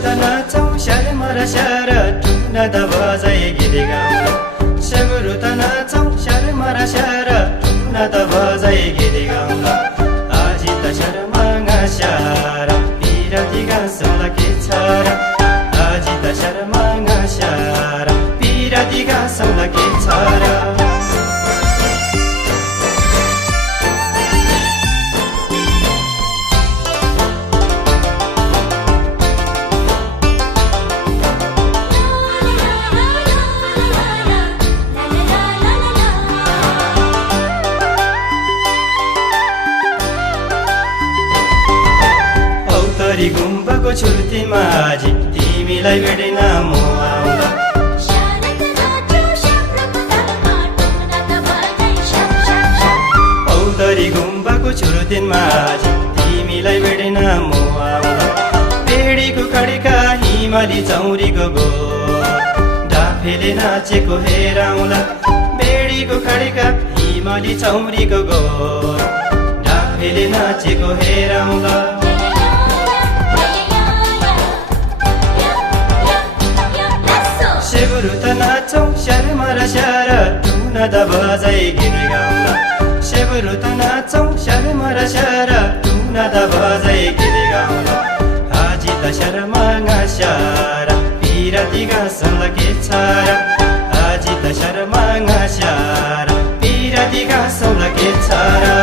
त नाचौँ Shearmur sir टुना त बजाइ गीत गाउँला सेबरु त नाचौँ शर्मर शर टुना त बजाइ गीत गाउँला आजी त शर्माङा शारा पिरती गाँसौँला के छरा आजी त शर्माङा शारा पिरती गाँसौँला के छरा गुम्बाको छुर्तीमा आजी तिमीलाई भेटेन म आउँदा औतरी गुम्बाको छुर्तीमा आजी तिमीलाई भेटेन म आउँदा बेडीको खडीका हिमाली चौरीको गो डाफेले नाचेको हेराउँला बेडीको खडीका हिमाली चौरीको गो डाफेले नाचेको हेराउँला सेबरु त नाचौँ शर्मर शर टुना त बजाइ गीत गाउँला सेबरु त नाचौँ शर्मर शर टुना त बजाइ गीत गाउँला आजी त शर्माङा शारा पिरती गाँसौँला के छरा आजी त शर्माङा शारा पिरती गाँसौँला के छरा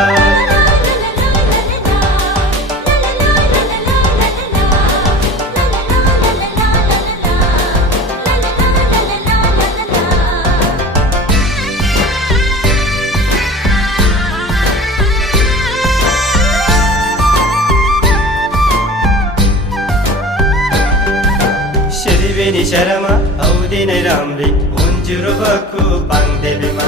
बेनी शरमा आउँदिनै राम्री हुन्जुरो बक्कु पाङदेवीमा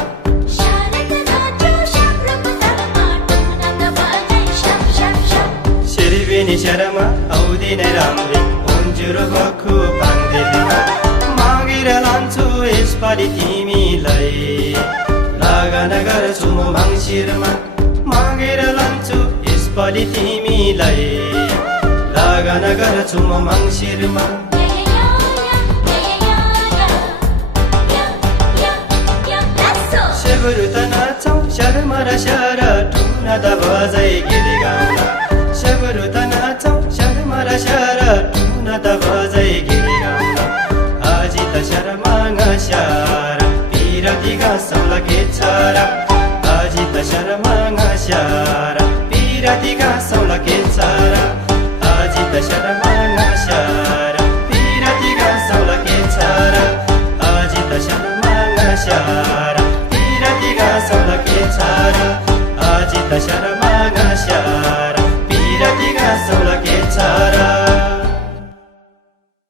बेनी शरमा आउँदिनै राम्री हुन्जुरो बक्कु पाङदेवीमा मागेर लान्छु यसपालि तिमीलाई लगन गर्छु म मङ्सिरमा मागेर लान्छु यसपालि तिमीलाई लगन गर्छु म मङ्सिरमा सेबरु त नाचौँ शर्मर शर टुना त बजाइ गीत गाउँला सेबरु त नाचौँ शर्मर शर टुना त बजाइ गीत गाउँला आजी त शर्माङा शारा पिरती गाँसौँला के छरा आजी त शर्माङा शारा पिरती गाँसौँला के छरा आजी त शर्मा